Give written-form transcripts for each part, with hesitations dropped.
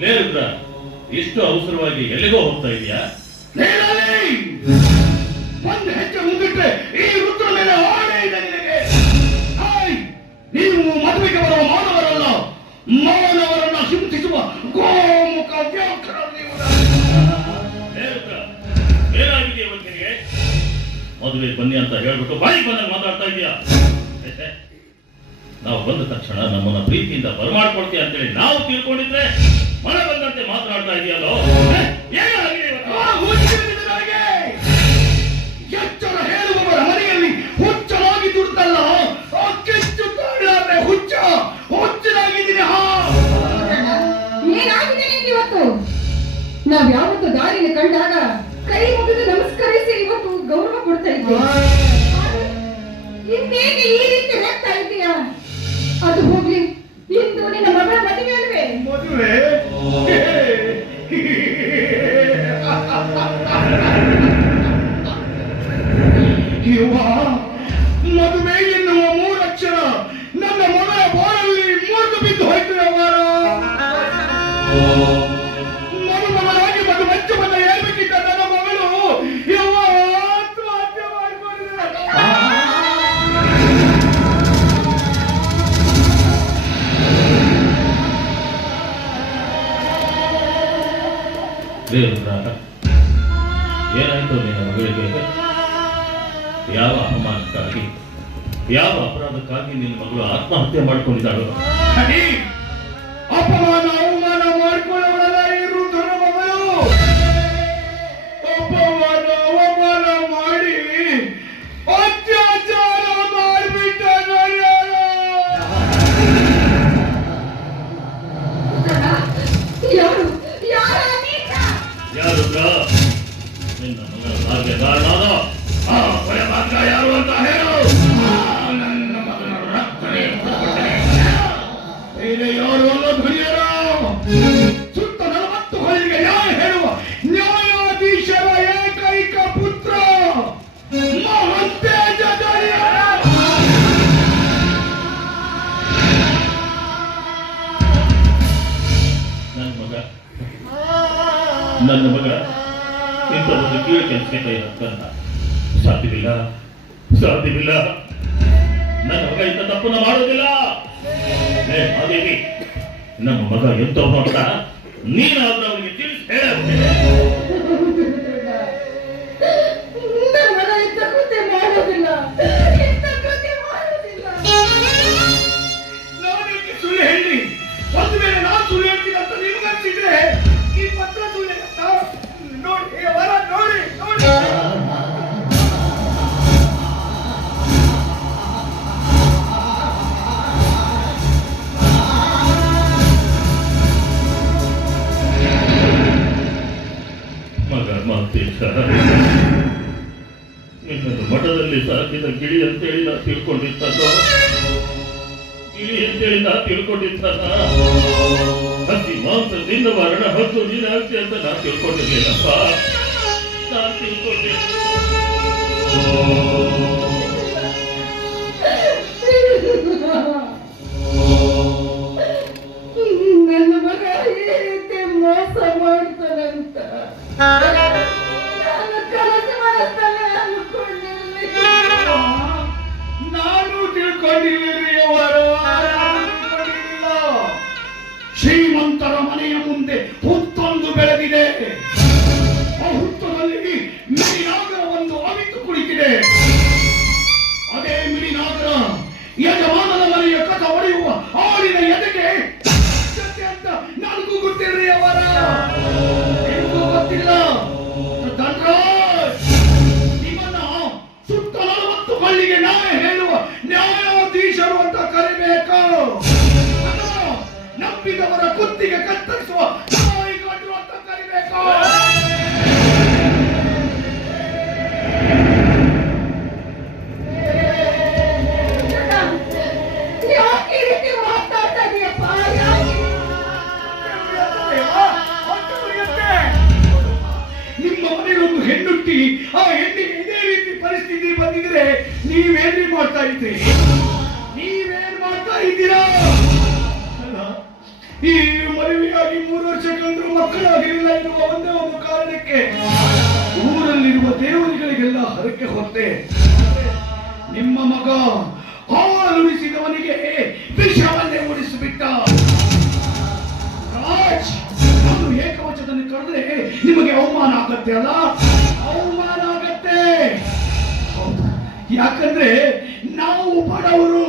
ಲೇರುದ್ರ ಇಷ್ಟು ಅವಸರವಾಗಿ ಎಲ್ಲಿಗೋ ಹೋಗ್ತಾ ಇದೀಯಾ? ಒಂದು ಹೆಜ್ಜೆ ಮುಂದಿಟ್ಟರೆ ಈ ರುದ್ರ ಮೇಲೆ ಆಣೆ ಇದೆ ನಿನಗೆ. ನೀವು ಮದುವೆಗೆ ಬರುವ ಮಾನವರಲ್ಲ, ಮಾನವರನ್ನ ಹಿಂಸಿಸುವ ಗೋಮುಖ ವ್ಯಾಘ್ರ ನೀವು. ಏನಾಗಿದೆ ಇವತ್ತಿಗೆ? ಮದುವೆ ಬನ್ನಿ ಅಂತ ಹೇಳ್ಬಿಟ್ಟು ಬಾಯಿ ಬಂದಾಗ ಮಾತಾಡ್ತಾ ಇದೀಯಾ? ನಾವು ಬಂದ ತಕ್ಷಣ ನಮ್ಮನ್ನ ಪ್ರೀತಿಯಿಂದ ಬರಮಾಡ್ಕೊಳ್ತೀಯ ಅಂತೇಳಿ ನಾವು ತಿಳ್ಕೊಂಡಿದ್ರೆ ಮಳೆ ಬಂದಂತೆ ಮಾತನಾಡ್ತಾ ಇದೆಯಲ್ಲೋ. ಎಚ್ಚರ ಹೇಳುವವರ ಮನೆಯಲ್ಲಿ ಹುಚ್ಚರಾಗಿ ದುಡ್ತಲ್ಲ, ಕಿಚ್ಚುತ್ತಾಳೆ ಹುಚ್ಚ ಹುಚ್ಚರಾಗಿದ್ದೀನಿ. ಏನಾಗಿದೆ ಇವತ್ತು? ನಾವ್ ಯಾವತ್ತು ದಾರಿನ ಕಂಡಾಗ ಕೈ ಮುಗಿದು ನಮಸ್ಕರಿಸಿ ಇವತ್ತು ಗೌರವ ಕೊಡ್ತಾ ಇದ್ದೇವೆ. ಇನ್ನೇಗೆ ಈ ರೀತಿ ಹೋಗ್ತಾ ಇದೀಯಾ? ಅದು ಹೋಗ್ಲಿ, ಇಂದು ನಿನ್ನ ಮಗಳ ಮದುವೆ ಅಲ್ವೇ? ಮದುವೆ ಮದುವೆ ಎನ್ನುವ ಮೂರಕ್ಷರ ನನ್ನ ಮಗಳ ಬಾಳಲ್ಲಿ ಮೂರ್ತು ಬಿದ್ದು ಹೋಯ್ತು. ಮರುಮಗಳಾಗಿ ಮಗು ಮೆಚ್ಚುವನ್ನು ಹೇಳ್ಬೇಕಿದ್ದ ನನ್ನ ಮಗಳು ಆತ್ಮಹತ್ಯೆ ಮಾಡಿಕೊಂಡಿದ್ದಾರೆ. ಏನಾಯ್ತು ನಿನ್ನ ಮಗಳಿಗೆ? ಯಾವ ಅಪಮಾನಕ್ಕಾಗಿ, ಯಾವ ಅಪರಾಧಕ್ಕಾಗಿ ನಿನ್ನ ಮಗಳು ಆತ್ಮಹತ್ಯೆ ಮಾಡ್ಕೊಂಡಿದ್ದಾಳು? ಅಪಮಾನ ಅವಮಾನ ಮಾಡ್ಕೊಳ್ಳೋರಲ್ಲ ಇರು ಧರ ಮಗಳು. ಅಪಮಾನ ಅವಮಾನ ಮಾಡಿ ಅತ್ಯಾಚಾರ ಮಾಡಿಬಿಟ್ಟ. ಯಾರು ನಿನ್ನ ಮಗಳ ಹಾಗೆ ಕಾರಣಾದ ಆ ಕೊಲೆಗಾರ ಯಾರು ಅಂತ ಹೇಳು. ನನ್ನ ಮಗನ ರಕ್ತನೇ ಬೇರೆ ಯಾರು ಅಲ್ಲ ಧುರಿಯರ. ಸುತ್ತ 40 ಹಳ್ಳಿಗೆ ನ್ಯಾಯ ಹೇಳುವ ನ್ಯಾಯಾಧೀಶರ ಏಕೈಕ ಪುತ್ರ ಮಹಂತೇಜ ಧುರಿಯರ. ನನ್ನ ಮಗ ಇಂಥ ಒಂದು ಕೀಳು ಕೆಲಸಕ್ಕೆ ಕೈ ಹಾಕ್ತಾನ. ಸಾಧ್ಯವಿಲ್ಲ, ಸಾಧ್ಯವಿಲ್ಲ. ನನ್ನ ಮಗ ಇಂಥ ತಪ್ಪನ್ನ ಮಾಡೋದಿಲ್ಲ. ಹಾಗಾಗಿ ನಮ್ಮ ಮಗ ಎಂತವನು ಅಂತ ನೀನು ಅವನಿಗೆ ತಿಳಿಸಿ ಹೇಳಬೇಕು. ನಾನೇಕೆ ಸುಳ್ಳು ಹೇಳಿ? ಒಂದು ವೇಳೆ ನಾನು ಸುಳ್ಳು ಹೇಳ್ತೀನಿ ಅಂತ ನಿಮ್ಗೆ ಅನ್ಸಿದ್ರೆ ಈ ಪತ್ರ ಸುಳ್ಳು ನೋಡಿ ಅವರ ನೋಡಿ ನೋಡಿ. ಮಗ ಮಾತೇಶ, ನಿನ್ನನ್ನು ಮಠದಲ್ಲಿ ಸಾಕಿದ ಗಿಳಿ ಅಂತೇಳಿ ನಾ ತಿಳ್ಕೊಂಡಿದ್ದೋ? ಗಿಳಿ ಅಂತೇಳಿ ನಾ ತಿಳ್ಕೊಂಡಿದ್ದಾನ? ಹಸಿ ಮಾಂಸದಿಂದ ಮರಣ ಹೊತ್ತು ನೀನಾಗ್ತಿ ಅಂತ ನಾ ತಿಳ್ಕೊಂಡಿರ್ಲಿಲ್ಲಪ್ಪ. ನಾ ತಿಳ್ಕೊಂಡಿದ್ದೆ. ನನ್ನ ಮಗ ಈ ರೀತಿ ಮೋಸ ಮಾಡ್ತಾನಂತ ನಾನು ಕನಸು ಮಾಡಿಸ್ತಾನೆ ಅನ್ಕೊಂಡಿರ್ಲಿಲ್ಲ. ನಾನು ತಿಳ್ಕೊಂಡಿರ್ಲಿಲ್ಲ. ಶ್ರೀಮಂತರ ಮನೆಯ ಮುಂದೆ ಹುತ್ತೊಂದು ಬೆಳೆದಿದೆ. ಆ ಹುತ್ತದಲ್ಲಿ ಮಿಡಿನಾಗರವೊಂದು ಅವಿತು ಕುಳಿತಿದೆ. ಅದೇ ಮಿಡಿನಾಗರ ಯಜಮಾನನ ಮನೆಯ ಕಸ ಹೊಡೆಯುವ ಆಡಿನ ಎದೆಗೆ ಅಂತ ನನಗೂ ಗೊತ್ತಿರ್ರಿ. ಅವರ ನಿಮಗೂ ಗೊತ್ತಿಲ್ಲ. ನಿಮ್ಮನ್ನ ಸುತ್ತ 40 ಹಳ್ಳಿಗೆ ನ್ಯಾಯ ಹೇಳುವ ನ್ಯಾಯಾಧೀಶರು ಅಂತ ಕರಿಬೇಕು. ನಂಬಿದವರ ಕುತ್ತಿಗೆ ಕತ್ತರಿಸುವ ನಾಯಿಗಳು ಅಂತ ಕರಿಬೇಕು. ಯಾಕೆ ಈ ರೀತಿ ಮಾತಾಡ್ತಾ ಇದೀಯಪ್ಪ? ನಿಮ್ಮ ಮನೆಯಲ್ಲೊಂದು ಹೆಣ್ಣುಟ್ಟಿ ಆ ಹೆಣ್ಣಿಗೆ ಇದೇ ರೀತಿ ಪರಿಸ್ಥಿತಿ ಬಂದಿದ್ರೆ ನೀವೇನ್ರಿ ಮಾಡ್ತಾ ಇದ್ದೀರಿ? ನೀವೇನ್ ಮಾಡ್ತಾ ಇದ್ದೀರಾ? ಈ ಮದುವೆಯಾಗಿ ಮದುವೆಯಾಗಿ 3 ವರ್ಷ ಕಂಡ್ರು ಮಕ್ಕಳಾಗಿಲ್ಲ ಎನ್ನುವ ಒಂದೇ ಒಂದು ಕಾರಣಕ್ಕೆ ಊರಲ್ಲಿರುವ ದೇವರುಗಳಿಗೆಲ್ಲ ಹರಕೆ ಹೊತ್ತೆ ನಿಮ್ಮ ಮಗ ಹಾಲುಣಿಸಿದವನಿಗೆ ವಿಷವನ್ನೇ ಉಳಿಸಿಬಿಟ್ಟ. ರಾಜ್, ನಾನು ಏಕವಚನದಲ್ಲಿ ಕರೆದ್ರೆ ನಿಮಗೆ ಅವಮಾನ ಆಗತ್ತೆ ಅಲ್ಲ? ಅವಮಾನ ಆಗತ್ತೆ. ಹೌದು, ಯಾಕಂದ್ರೆ ನಾವು ಬಡವರು.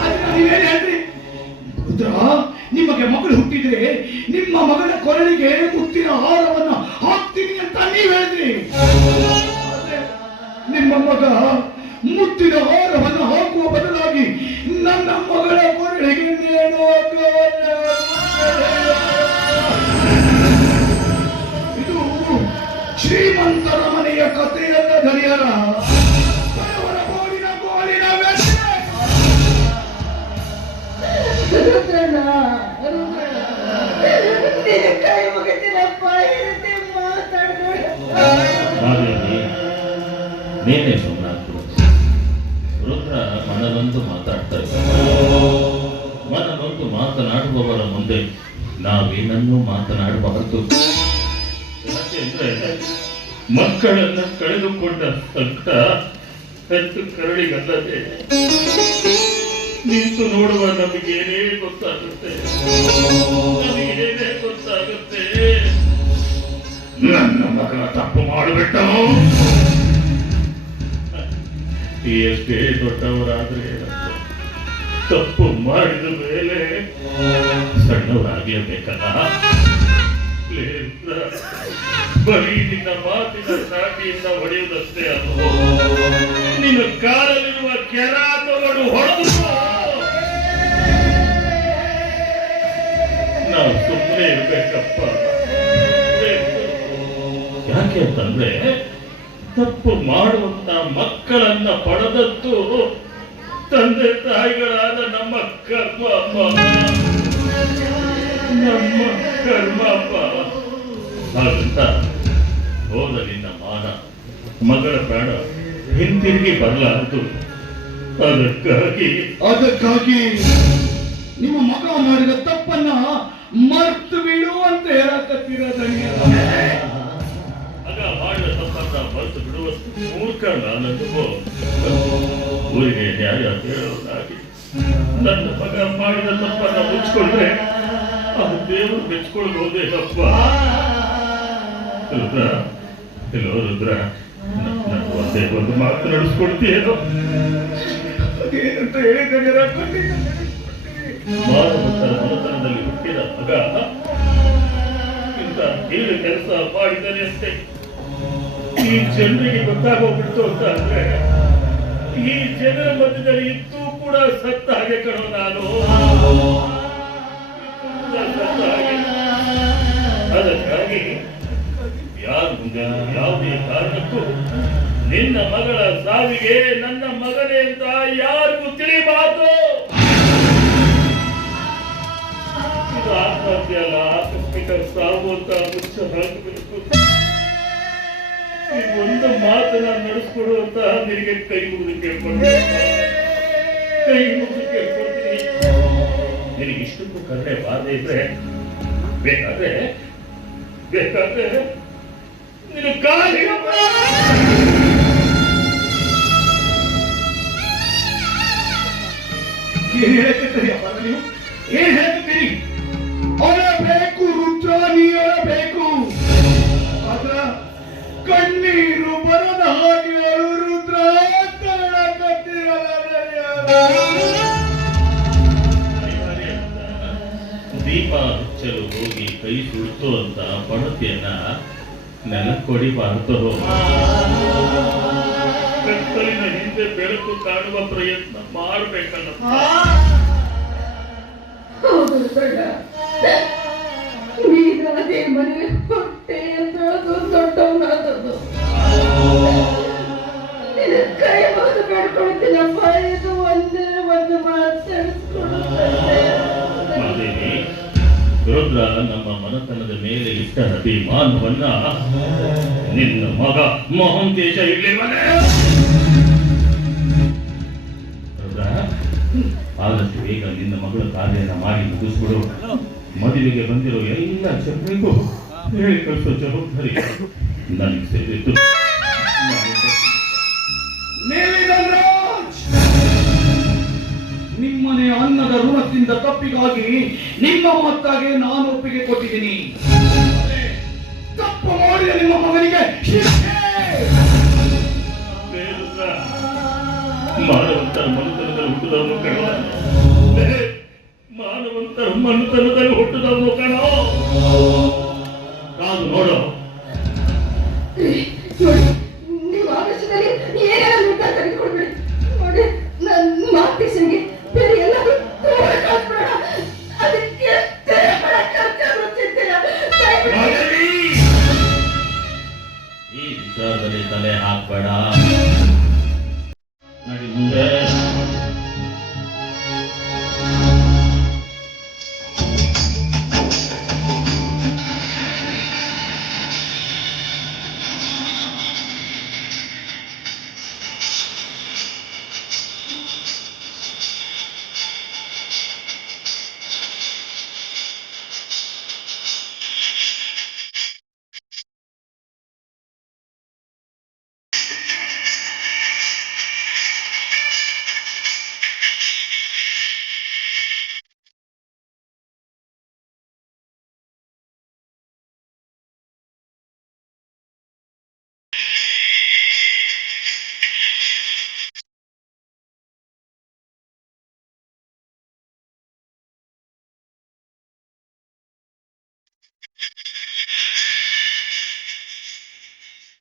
ಆದ್ರೆ ನೀವೇನು ಹೇಳ್ರಿ? ರುದ್ರ, ನಿಮಗೆ ಮಗಳು ಹುಟ್ಟಿದ್ರೆ ನಿಮ್ಮ ಮಗಳ ಕೊರಳಿಗೆ ಮುತ್ತಿನ ಹಾರವನ್ನ ಹಾಕ್ತೀನಿ ಅಂತ ನೀವ್ ಹೇಳಿದ್ರಿ. ನಿಮ್ಮ ಮಗ ಮುತ್ತಿನ ಹಾರವನ್ನು ಹಾಕುವ ಬದಲಾಗಿ ನನ್ನ ಮಗಳ ಕೊರಳಿಗೆ ನೇಣು ಇದು ಶ್ರೀಮಂತರ ಮನೆಯ ಕಥೆಯಲ್ಲ ಧರಿಯರ. ಬಡವರ ಗೋಳಿನ ವ್ಯಥೆ. ಕೈ ಮುಗಿತೀರಪ್ಪ, ಹಾಗಾಗಿ ನೀನೇ ಸುಮ್ಮನಾಗ್ಬಿಡು. ರುದ್ರ ಮನನೊಂದು ಮಾತಾಡ್ತಾ ಇದ್ದಾರೆ. ಮನನೊಂದು ಮಾತನಾಡುವವರ ಮುಂದೆ ನಾವೇನನ್ನೂ ಮಾತನಾಡಬಾರದು. ಯಾಕೆಂದ್ರೆ ಮಕ್ಕಳನ್ನ ಕಳೆದುಕೊಂಡ ಸಂಕಟ ಹೆತ್ತು ಕರಳಿಗಲ್ಲದೆ ನಿಂತು ನೋಡುವ ನಮಗೇನೇ ಗೊತ್ತಾಗುತ್ತೆ. ನನ್ನ ಮಗ ತಪ್ಪು ಮಾಡಿಬಿಟ್ಟ. ಎಷ್ಟೇ ದೊಡ್ಡವರಾದ್ರೆ ತಪ್ಪು ಮಾಡಿದ ಮೇಲೆ ಸಣ್ಣವರಾಗಲೇಬೇಕಲ್ಲ. ಬರೀ ನಿನ್ನ ಮಾತಿನ ಸಾಟಿಯಿಂದ ಹೊಡೆಯುವುದಷ್ಟೇ ಅಲ್ವೋ? ನಿನ್ನ ಕಾಲಲ್ಲಿರುವ ಕೆರ ತಗೊಂಡು ಹೊಡೆದು ನಾವು ಸುಮ್ಮನೆ ಇರ್ಬೇಕಪ್ಪ. ಯಾಕೆ ಅಂತಂದ್ರೆ ತಪ್ಪು ಮಾಡುವಂತ ಮಕ್ಕಳನ್ನ ಪಡೆದದ್ದು ತಂದೆ ತಾಯಿಗಳಾದ ನಮ್ಮ ಕರ್ಮಪ್ಪ. ಹಾಗಂತ ಹೋದ ನಿನ್ನ ಮಾನ, ಮಗಳ ಪ್ರಾಣ ಹಿಂತಿರುಗಿ ಬರಲಾರದು. ಅದಕ್ಕಾಗಿ ನಿಮ್ಮ ಮಗ ಮಾಡಿದ ತಪ್ಪನ್ನ ಮರ್ತು ಬಿಡು ಅಂತ ಹೇಳಕತ್ತಿರೋದನ್ನ. ಆಗ ಮಾಡಿದ ತಪ್ಪನ್ನ ಮರೆತು ಬಿಡುವಷ್ಟು ಮೂರ್ಖ ನಾನಂದು ಊರಿಗೆ ನ್ಯಾಯ ಹೇಳೋದಾಗಿ ನನ್ನ ಮಗ ಮಾಡಿದ ತಪ್ಪನ್ನ ಮುಚ್ಚಿಕೊಂಡ್ರೆ ಅದು ದೇವರು ಮೆಚ್ಕೊಳ್ಬಹುದೇ ತಪ್ಪ. ರುದ್ರ, ಒಂದೇ ಒಂದು ಮಾತು ನಡೆಸ್ಕೊಡ್ತೀಯೇನೋ? ಅದೇನಂತ ಹೇಳಿದರೆ ಮಾನವತರ ಮನತನದಲ್ಲಿ ಹುಟ್ಟಿದ ಮಗ ಇಂಥ ಕೀಳು ಕೆಲಸ ಮಾಡಿದರೆ ಅಷ್ಟೇ ಈ ಜನರಿಗೆ ಗೊತ್ತಾಗೋಗ್ಬಿಡ್ತು ಅಂತ ಅಂದ್ರೆ ಈ ಜನರ ಮಧ್ಯದಲ್ಲಿ ಇದ್ದು ಕೂಡ ಸತ್ತ ಹಾಗೆ ಕಣೋ ನಾನು. ಅದಕ್ಕಾಗಿ ಯಾರ ಮುಂದೆ ಯಾವುದೇ ಕಾರಣಕ್ಕೂ ನಿನ್ನ ಮಗಳ ಸಾವಿಗೆ ನನ್ನ ಮಗನೇ ಅಂತ ಯಾರಿಗೂ ತಿಳಿಬಾರ್ದು. ಇದು ಆತ್ಮಹತ್ಯೆ ಅಲ್ಲ, ಆಕಸ್ಮಿಕ ಸಾವು ಅಂತ ಮುಚ್ಚ ಹಾಕಬೇಕು. ಈ ಒಂದು ಮಾತನ್ನ ನಡೆಸ್ಕೊಡು ಅಂತ ನಿನಗೆ ಕೈ ಮುಗಿದು ಕೇಳ್ಕೊಡ್ತೀನಿ. ನಿನಗೆ ಇಷ್ಟಕ್ಕೂ ಕರುಣೆ ಬಾರದೆ ಇದ್ರೆ ಬೇಕಾದ್ರೆ ನಿನ್ನ ಕಾಲಿಗೆ ಏನ್ ಹೇಳಕತ್ತೀರಿ ಅಪ್ಪ ನೀವು? ಏನ್ ಹೇಳಕತ್ತೀರಿ? ಅಳಬೇಕು ರುದ್ರ, ನೀ ಅಳಬೇಕು. ಆದ್ರ ಕಣ್ಣೀರು ಬರದ ಹಾಗೆ ಅಳು ರುದ್ರ ಅಂತ ಹೇಳಕತ್ತೀರಲ್ಲ. ದೀಪ ಹಚ್ಚಲು ಹೋಗಿ ಕೈ ಸುಡ್ತು ಅಂತ ಪಣತಿಯನ್ನ ನೆಲಕ್ಕೆ ಹೊಡಿಬಾರ್ದು. ಕತ್ತಲಿನ ಹಿಂದೆ ಬೆಳಕು ಕಾಣುವ ಪ್ರಯತ್ನ ಮಾಡಬೇಕಲ್ಲ. ನೀನಾದೇ ಮನೆಗೆ ಹೊಟ್ಟೆ ಅಂತ ದೊಡ್ಡವನಾದದ್ದು. ನಿನ್ನ ಕೈ ಮುಗಿದು ಬೇಡ್ಕೊಳ್ತೀನಪ್ಪ, ಇದು ಒಂದೇ ಒಂದು ಮಾತಾಡಿಸ್ಕೊಡುತ್ತೆ. ರುದ್ರ ನಮ್ಮ ಮನತನದ ಮೇಲೆ ಇಟ್ಟ ಅಭಿಮಾನವನ್ನ ನಿನ್ನ ಮಗ ಮೋಹಂತೇಶ ಇಡ್ಲಿಲ್ವನೇ? ರುದ್ರ, ಆದಷ್ಟು ಬೇಗ ನಿನ್ನ ಮಗಳ ಕಾರ್ಯನ ಮಾಡಿ ಮುಗಿಸ್ಬಿಡು. ಮದುವೆಗೆ ಬಂದಿರೋ ಎಲ್ಲ ಜನರಿಗೂ ಹೇಳಿ ಕಳಿಸೋ ಜವಾಬ್ದಾರಿ ನನಗೆ ಸೇರಿದ್ದು. ನೇಮಿಧನ್ರಾಜ್, ನಿಮ್ಮನೆ ಅನ್ನದ ಋಣದಿಂದ ತಪ್ಪಿಗಾಗಿ ನಿಮ್ಮ ಮತ್ತಾಗೆ ನಾನು ಒಪ್ಪಿಗೆ ಕೊಟ್ಟಿದ್ದೀನಿ. ಆದರೆ ತಪ್ಪು ಮಾಡಿದ ನಿಮ್ಮ ಮಗನಿಗೆ ಶಿಕ್ಷೆ. ಮಾನವಂತರ ಮನುತನದಲ್ಲಿ ಹುಟ್ಟಿದವನು ಕಣ, ಮಾನವಂತರ ಮನುತನದಲ್ಲಿ ಹುಟ್ಟಿದವನು ಕಣ. ಕಾದು ನೋಡು. ನೋಡಿ, ನೀವು ಆವೇಶದಲ್ಲಿ ಏನೇನೋ ನಿರ್ಧಾರ ತೆಗೆದುಕೊಳ್ಬೇಡಿ. ನೋಡಿ, ನನ್ನ ಮಾತೇಶನ್ಗೆ ಬೇರೆ ಎಲ್ಲರೂ ದೂರ ಕಳಿಸ್ಬೇಡ. ಅದಕ್ಕೆ ಈ ವಿಚಾರದಲ್ಲಿ ತಲೆ ಹಾಕ್ಬೇಡ.